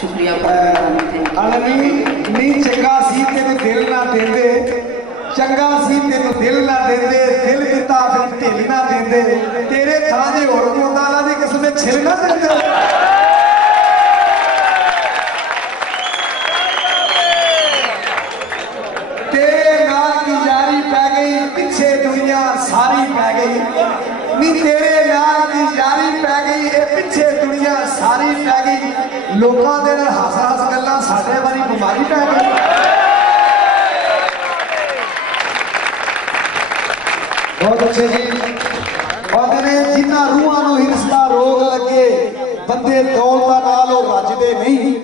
शुक्रिया नी चंगा सी तेन दिल ना देंदे, चंगा सी तेन दिल ना देंदे, दिल दिता फिर ढिल ना देंदे, तेरे थां जे होर कोई हुंदा अल्लाह दी कसम छिल ना देंदे। तेरे नाल की यारी पै गई, पिछे दुनिया सारी पै गई। नी तेरे नाल की यारी पै गई, ए पिछे दुनिया सारी पै गई। लोगों के हस हस गल्लां साडे वाली बीमारी पै गई। बहुत अच्छे जी। कहते हैं जिन्ना रूहां नूं हिरस दा रोग लगे, बंदे दौलतां नाल रजदे नहीं।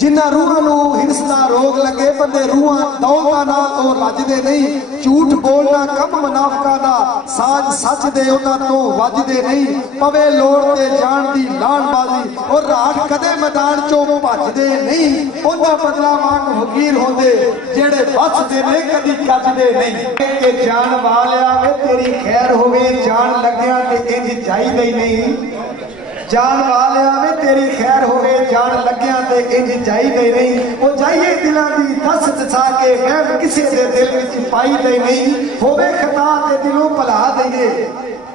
जिन्ना रूहां नूं हिरस दा रोग लगे, बंदे रूहां दौलतां नाल रजदे नहीं। झूठ बोलना कम मुनाफिकां दा, साज सच दे उन्हां तों वजदे नहीं। पवे लोड़ ते जान दी लाणबाजी, और राठ कदे मैदान चों भजदे नहीं। उन्हां बदला वांग फकीर होंदे, जेड़े बसदे ने कदी कजदे नहीं। के जान वालिया वे तेरी खैर होवे, जान लग्या ते इंज चाहीदा ही नहीं। जान वालिया वे तेरी खैर होवे, जान लग्या ते इंज चाहीदा ही नहीं। वो जाइए दिलां दी दस दसा के गैब किसी दे दिल विच पाईदा ही नहीं। होवे खता ते दिलों भुला दईए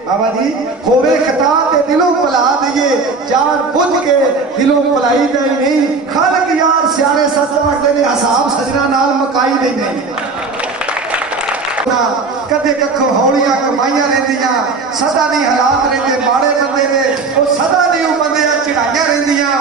बाबा जी, होवे खता ते दिलों भुला दईए, जान बुझ के दिलों भुलाईदा ही नहीं। खालक यार सियारे सच वखदे ने, हिसाब सजना नाल मुकाईदा ही नहीं। कदे कखों हौलियां कमाइयां रहिंदियां, सदा नहीं हालात रहिंदे माड़े बंदे ने, वो सदा नहीं वो बंदे चढ़ाइयां रहिंदियां।